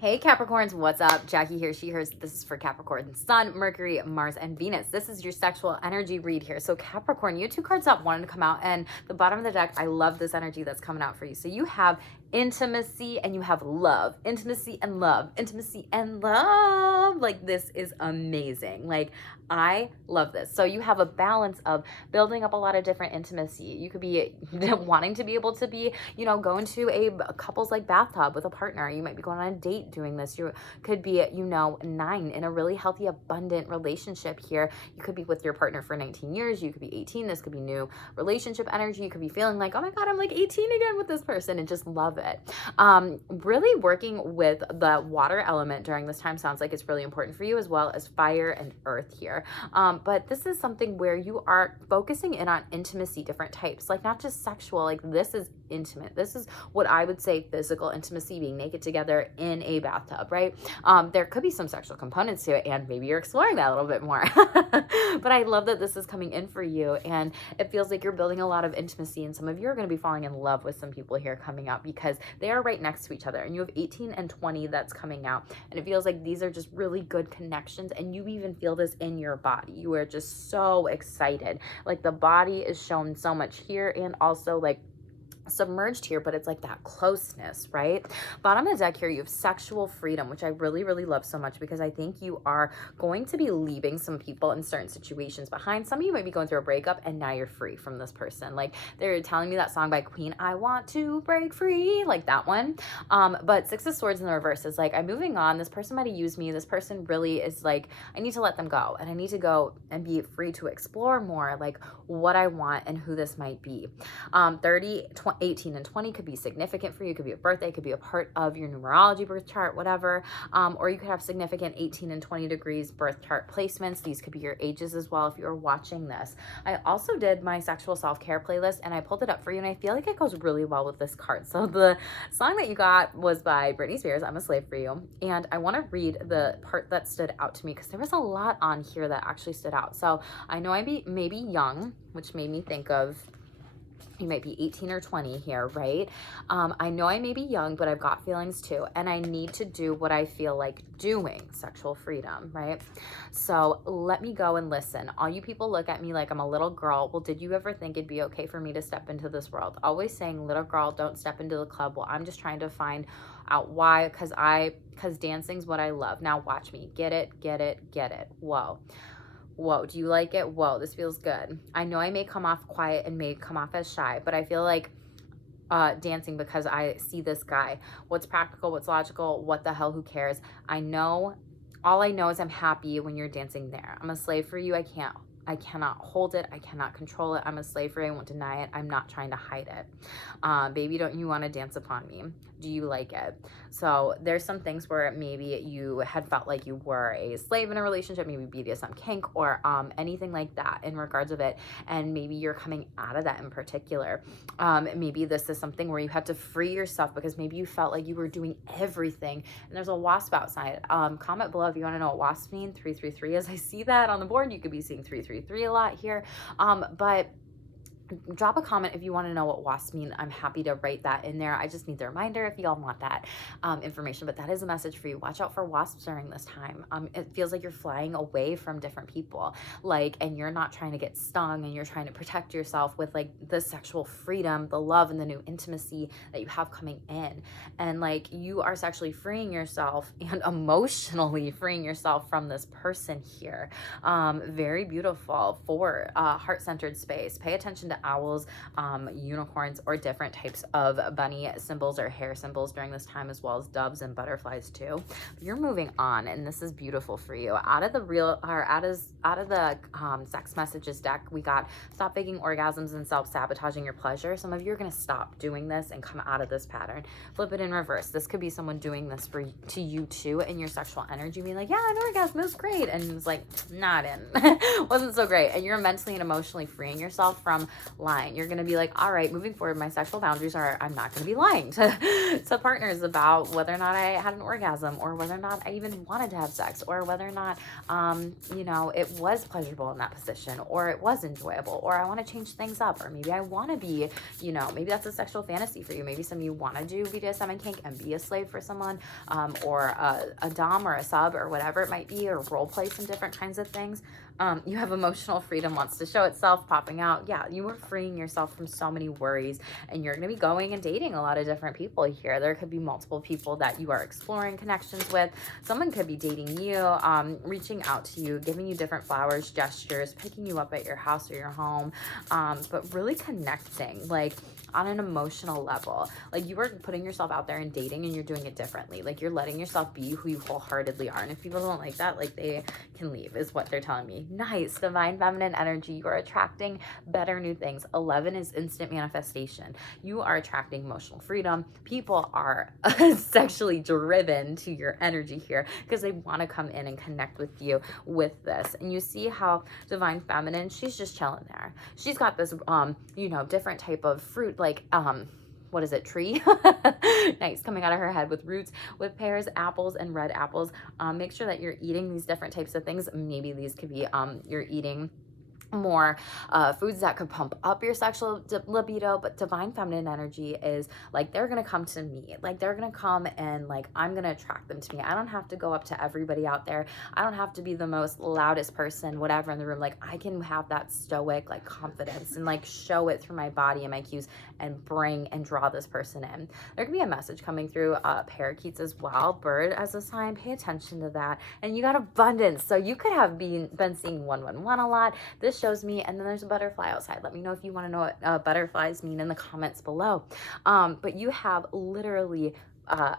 Hey Capricorns, what's up? Jackie here, she, hers. This is for Capricorn, Sun, Mercury, Mars, and Venus. This is your sexual energy read here. So Capricorn, you 2 cards up wanted to come out, and the bottom of the deck, I love this energy that's coming out for you. So you have intimacy and you have love. Intimacy and love. Intimacy and love. Like, this is amazing. Like, I love this. So you have a balance of building up a lot of different intimacy. You could be wanting to be able to be, go into a couple's like bathtub with a partner. You might be going on a date doing this. You could be, 9 in a really healthy, abundant relationship here. You could be with your partner for 19 years. You could be 18. This could be new relationship energy. You could be feeling like, oh my God, I'm like 18 again with this person, and just love it. Really working with the water element during this time sounds like it's really important for you, as well as fire and earth here. But this is something where you are focusing in on intimacy, different types, like not just sexual, like this is intimate. This is what I would say physical intimacy, being naked together in a bathtub, right? There could be some sexual components to it, and maybe you're exploring that a little bit more. But I love that this is coming in for you, and it feels like you're building a lot of intimacy, and some of you are going to be falling in love with some people here coming up because they are right next to each other, and you have 18 and 20 that's coming out, and it feels like these are just really good connections, and you even feel this in your body. You are just so excited. Like, the body is shown so much here, and also like submerged here, but it's like that closeness, right? Bottom of the deck here, you have sexual freedom, which I really, really love so much, because I think you are going to be leaving some people in certain situations behind. Some of you might be going through a breakup, and now you're free from this person. Like, they're telling me that song by Queen, I want to break free, like that one. But 6 of Swords in the reverse is like, I'm moving on. This person might have used me. This person really is like, I need to let them go, and I need to go and be free to explore more, like what I want and who this might be. 18 and 20 could be significant for you. It could be a birthday, it could be a part of your numerology birth chart, whatever. Or you could have significant 18 and 20 degrees birth chart placements. These could be your ages as well if you're watching this. I also did my sexual self-care playlist, and I pulled it up for you, and I feel like it goes really well with this card. So the song that you got was by Britney Spears, I'm a Slave for You. And I want to read the part that stood out to me, because there was a lot on here that actually stood out. So I know I may be young, which made me think of, you might be 18 or 20 here, right? I know I may be young, but I've got feelings too, and I need to do what I feel like doing, sexual freedom, right? So let me go and listen. All you people look at me like I'm a little girl. Well, did you ever think it'd be okay for me to step into this world? Always saying, little girl, don't step into the club. Well, I'm just trying to find out why, because dancing's what I love. Now watch me. Get it, get it, get it. Whoa, do you like it? Whoa, this feels good. I know I may come off quiet and may come off as shy, but I feel like dancing because I see this guy. What's practical? What's logical? What the hell? Who cares? All I know is I'm happy when you're dancing there. I'm a slave for you. I cannot hold it. I cannot control it. I'm a slave for you. I won't deny it. I'm not trying to hide it. Baby, don't you want to dance upon me? Do you like it? So there's some things where maybe you had felt like you were a slave in a relationship, maybe BDSM kink or anything like that in regards of it. And maybe you're coming out of that in particular. Maybe this is something where you had to free yourself because maybe you felt like you were doing everything. And there's a wasp outside. Comment below if you want to know what wasp mean. 333, as I see that on the board. You could be seeing 333 a lot here. But drop a comment if you want to know what wasps mean. I'm happy to write that in there. I just need the reminder if y'all want that information, but that is a message for you. Watch out for wasps during this time. It feels like you're flying away from different people, and you're not trying to get stung, and you're trying to protect yourself with like the sexual freedom, the love, and the new intimacy that you have coming in. And you are sexually freeing yourself and emotionally freeing yourself from this person here. Very beautiful for heart-centered space. Pay attention to owls, unicorns, or different types of bunny symbols or hair symbols during this time, as well as doves and butterflies too. But you're moving on, and this is beautiful for you. Out of the sex messages deck, we got stop faking orgasms and self-sabotaging your pleasure. Some of you are going to stop doing this and come out of this pattern. Flip it in reverse. This could be someone doing this to you too, in your sexual energy, being like, yeah, an orgasm is great, and it's like, not in. Wasn't so great. And you're mentally and emotionally freeing yourself from lying. You're going to be like, all right, moving forward, my sexual boundaries are, I'm not going to be lying to partners about whether or not I had an orgasm, or whether or not I even wanted to have sex, or whether or not, you know, it was pleasurable in that position, or it was enjoyable, or I want to change things up, or maybe I want to be, you know, maybe that's a sexual fantasy for you. Maybe some of you want to do BDSM and kink and be a slave for someone, or a dom or a sub or whatever it might be, or role play some different kinds of things. You have emotional freedom wants to show itself, popping out. Yeah, you are freeing yourself from so many worries, and you're going to be going and dating a lot of different people here. There could be multiple people that you are exploring connections with. Someone could be dating you, reaching out to you, giving you different flowers, gestures, picking you up at your house or your home, but really connecting, like on an emotional level. Like you are putting yourself out there and dating, and you're doing it differently. Like you're letting yourself be who you wholeheartedly are. And if people don't like that, like they can leave, is what they're telling me. Nice. Divine feminine energy. You are attracting better new things. 11 is instant manifestation. You are attracting emotional freedom. People are sexually driven to your energy here because they want to come in and connect with you with this. And you see how divine feminine, she's just chilling there. She's got this, you know, different type of fruit, like, what is it, tree? Nice, coming out of her head with roots, with pears, apples, and red apples. Make sure that you're eating these different types of things. Maybe these could be, you're eating more foods that could pump up your sexual libido. But divine feminine energy is like, they're gonna come to me, like they're gonna come and like I'm gonna attract them to me. I don't have to go up to everybody out there. I don't have to be the most loudest person whatever in the room. Like I can have that stoic like confidence and like show it through my body and my cues and bring and draw this person in. There could be a message coming through parakeets as well. Bird as a sign, pay attention to that. And you got abundance, so you could have been seeing 111 a lot. This shows me. And then there's a butterfly outside. Let me know if you want to know what butterflies mean in the comments below. But you have literally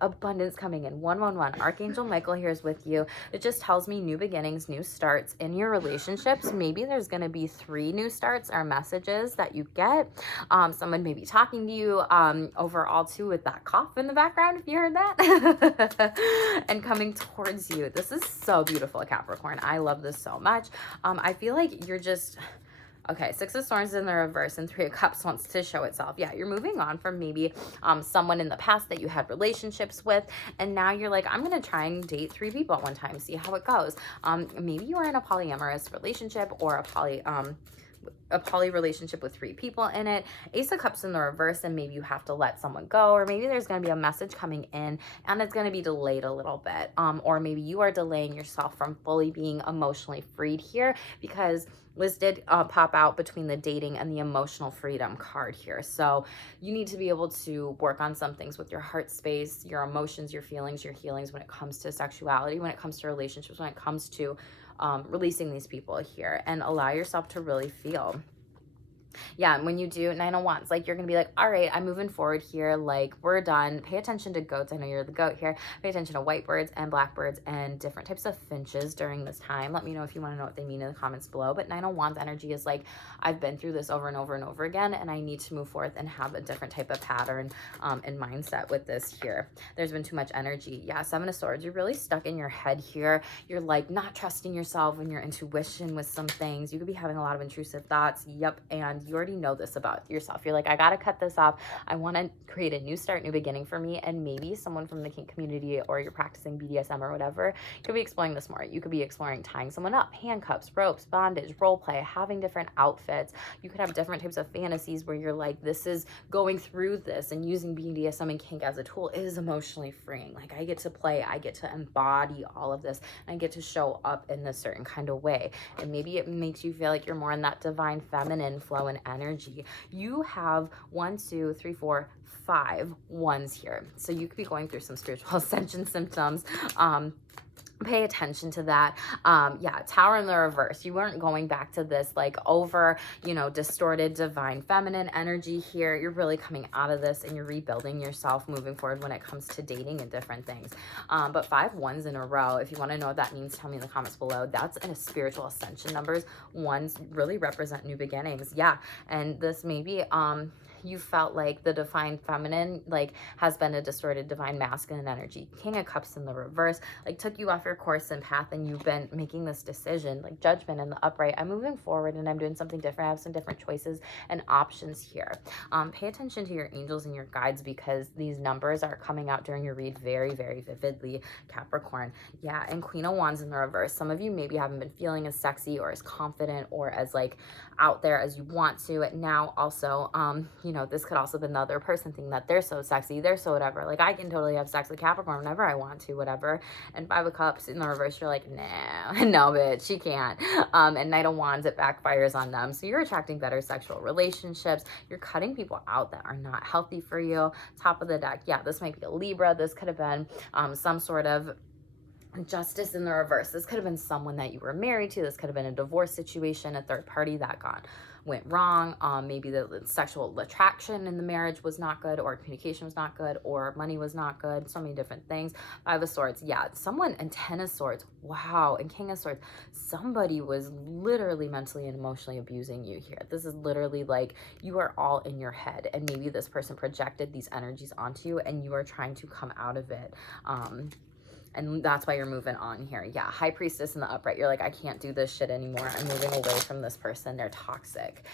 abundance coming in. 111. Archangel Michael here is with you. It just tells me new beginnings, new starts in your relationships. Maybe there's going to be 3 new starts or messages that you get. Someone may be talking to you overall too, with that cough in the background, if you heard that, and coming towards you. This is so beautiful, Capricorn. I love this so much. I feel like you're just... Okay, 6 of Swords in the reverse and 3 of Cups wants to show itself. Yeah, you're moving on from maybe someone in the past that you had relationships with, and now you're like, I'm going to try and date 3 people at one time, see how it goes. Maybe you are in a polyamorous relationship, or a poly relationship with 3 people in it. Ace of Cups in the reverse, and maybe you have to let someone go, or maybe there's going to be a message coming in and it's going to be delayed a little bit, or maybe you are delaying yourself from fully being emotionally freed here, because this did pop out between the dating and the emotional freedom card here. So you need to be able to work on some things with your heart space, your emotions, your feelings, your healings when it comes to sexuality, when it comes to relationships, when it comes to releasing these people here, and allow yourself to really feel. Yeah, and when you do 9 of Wands, like you're gonna be like, all right, I'm moving forward here, like we're done. Pay attention to goats. I know you're the goat here. Pay attention to white birds and blackbirds and different types of finches during this time. Let me know if you want to know what they mean in the comments below. But 9 of Wands energy is like, I've been through this over and over and over again, and I need to move forth and have a different type of pattern and mindset with this here. There's been too much energy. Yeah, 7 of Swords, you're really stuck in your head here. You're like not trusting yourself and your intuition with some things. You could be having a lot of intrusive thoughts. Yep, and you already know this about yourself. You're like, I gotta cut this off. I want to create a new start, new beginning for me. And maybe someone from the kink community, or you're practicing BDSM or whatever, could be exploring this more. You could be exploring tying someone up, handcuffs, ropes, bondage, role play, having different outfits. You could have different types of fantasies where you're like, this is going through this, and using BDSM and kink as a tool is emotionally freeing. Like I get to play, I get to embody all of this, and I get to show up in this certain kind of way. And maybe it makes you feel like you're more in that divine feminine flow and energy. You have 1, 2, 3, 4, 5 ones here. So you could be going through some spiritual ascension symptoms. Pay attention to that. Yeah, Tower in the reverse. You weren't going back to this like over, you know, distorted divine feminine energy here. You're really coming out of this, and you're rebuilding yourself moving forward when it comes to dating and different things. But 5 ones in a row. If you want to know what that means, tell me in the comments below. That's in a spiritual ascension numbers. 1s really represent new beginnings. Yeah, and this may be you felt like the divine feminine, like, has been a distorted divine masculine energy. King of Cups in the reverse, like, took you off your course and path, and you've been making this decision, like Judgment in the upright. I'm moving forward and I'm doing something different. I have some different choices and options here. Pay attention to your angels and your guides, because these numbers are coming out during your read very, very vividly, Capricorn. Yeah, and Queen of Wands in the reverse. Some of you maybe haven't been feeling as sexy or as confident or as, like, out there as you want to. Now also, you know, this could also be another person thinking that they're so sexy, they're so whatever. Like, I can totally have sex with Capricorn whenever I want to, whatever. And Five of Cups in the reverse, you're like, nah, no, bitch, she can't. And Knight of Wands, it backfires on them. So you're attracting better sexual relationships. You're cutting people out that are not healthy for you. Top of the deck, yeah, this might be a Libra. This could have been some sort of Justice in the reverse. This could have been someone that you were married to. This could have been a divorce situation, a third party that went wrong. Maybe the sexual attraction in the marriage was not good, or communication was not good, or money was not good. So many different things. Five of Swords, yeah, someone, and Ten of Swords, wow, and King of Swords, somebody was literally mentally and emotionally abusing you here. This is literally like you are all in your head, and maybe this person projected these energies onto you, and you are trying to come out of it. And that's why you're moving on here. Yeah, High Priestess in the upright. You're like, I can't do this shit anymore. I'm moving away from this person. They're toxic.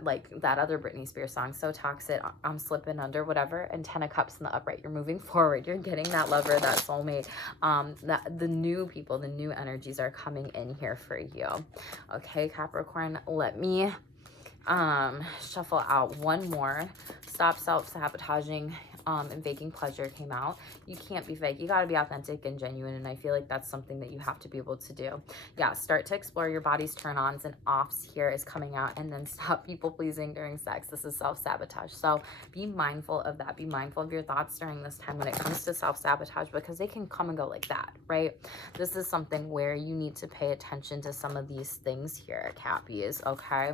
Like that other Britney Spears song, so toxic, I'm slipping under, whatever. And Ten of Cups in the upright. You're moving forward. You're getting that lover, that soulmate. The new people, the new energies are coming in here for you. Okay, Capricorn, let me shuffle out one more. Stop self-sabotaging and faking pleasure came out. You can't be fake. You got to be authentic and genuine, and I feel like that's something that you have to be able to do. Yeah, start to explore your body's turn-ons and offs here is coming out, and then stop people-pleasing during sex. This is self-sabotage, so be mindful of that. Be mindful of your thoughts during this time when it comes to self-sabotage, because they can come and go like that, right? This is something where you need to pay attention to some of these things here, Cappies, okay?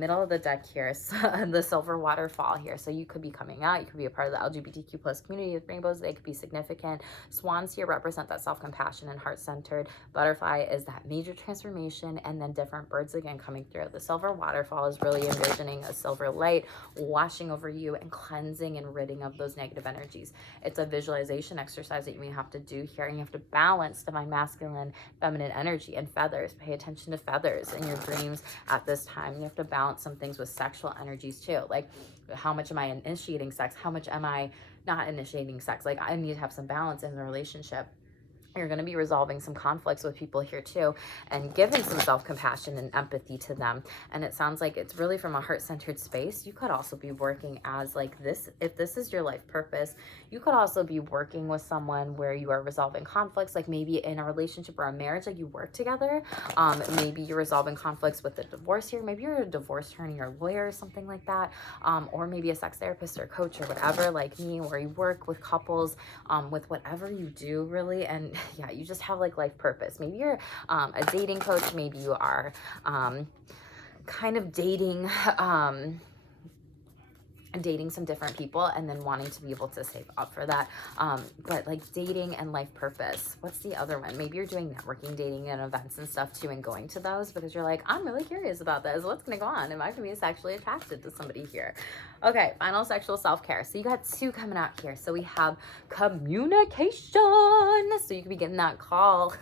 Middle of the deck here, so the silver waterfall here. So you could be coming out, you could be a part of the LGBTQ plus community with rainbows. They could be significant. Swans here represent that self-compassion and heart-centered. Butterfly is that major transformation, and then different birds again coming through. The silver waterfall is really envisioning a silver light washing over you and cleansing and ridding of those negative energies. It's a visualization exercise that you may have to do here, and you have to balance divine masculine, feminine energy, and feathers. Pay attention to feathers in your dreams at this time. You have to balance some things with sexual energies too, like how much am I initiating sex, how much am I not initiating sex. Like, I need to have some balance in the relationship. You're going to be resolving some conflicts with people here too, and giving some self-compassion and empathy to them. And it sounds like it's really from a heart-centered space. You could also be working as like this, if this is your life purpose, you could also be working with someone where you are resolving conflicts, like maybe in a relationship or a marriage, like you work together. Maybe you're resolving conflicts with a divorce here. Maybe you're a divorce attorney or lawyer or something like that. Or maybe a sex therapist or coach or whatever, like me, where you work with couples, with whatever you do really. And yeah, you just have like life purpose. Maybe you're a dating coach. Maybe you are kind of dating some different people and then wanting to be able to save up for that. But like dating and life purpose. What's the other one? Maybe you're doing networking, dating, and events and stuff too, and going to those because you're like, I'm really curious about this. What's going to go on? Am I going to be sexually attracted to somebody here? Okay, final sexual self-care. So you got two coming out here. So we have communication. So you could be getting that call.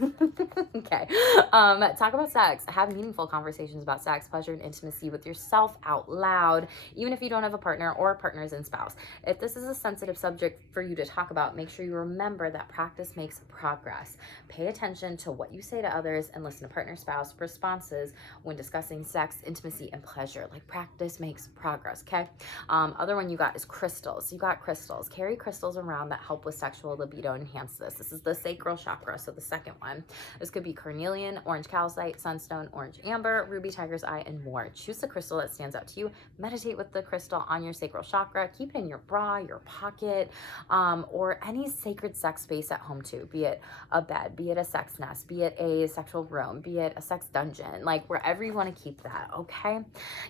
Okay. Talk about sex. Have meaningful conversations about sex, pleasure, and intimacy with yourself out loud, even if you don't have a partner or partners and spouse. If this is a sensitive subject for you to talk about, make sure you remember that practice makes progress. Pay attention to what you say to others and listen to partner, spouse responses when discussing sex, intimacy, and pleasure. Like, practice makes progress, okay? Other one you got is crystals. You got crystals. Carry crystals around that help with sexual libido. Enhance this. This is the sacral chakra, so the second one. This could be carnelian, orange calcite, sunstone, orange amber, ruby tiger's eye, and more. Choose the crystal that stands out to you. Meditate with the crystal on your sacral sacral chakra. Keep it in your bra, your pocket, or any sacred sex space at home too, be it a bed, be it a sex nest, be it a sexual room, be it a sex dungeon, like wherever you want to keep that, okay?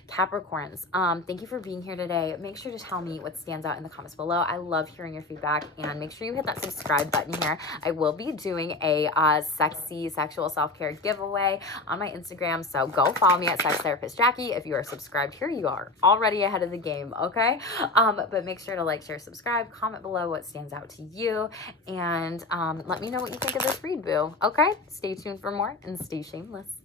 Capricorns, thank you for being here today. Make sure to tell me what stands out in the comments below. I love hearing your feedback, and make sure you hit that subscribe button here. I will be doing a sexy sexual self-care giveaway on my Instagram, so go follow me at Sex Therapist Jackie. If you are subscribed here, you are already ahead of the game, okay? But make sure to like, share, subscribe, comment below what stands out to you, and let me know what you think of this read, boo. Okay, stay tuned for more and stay shameless.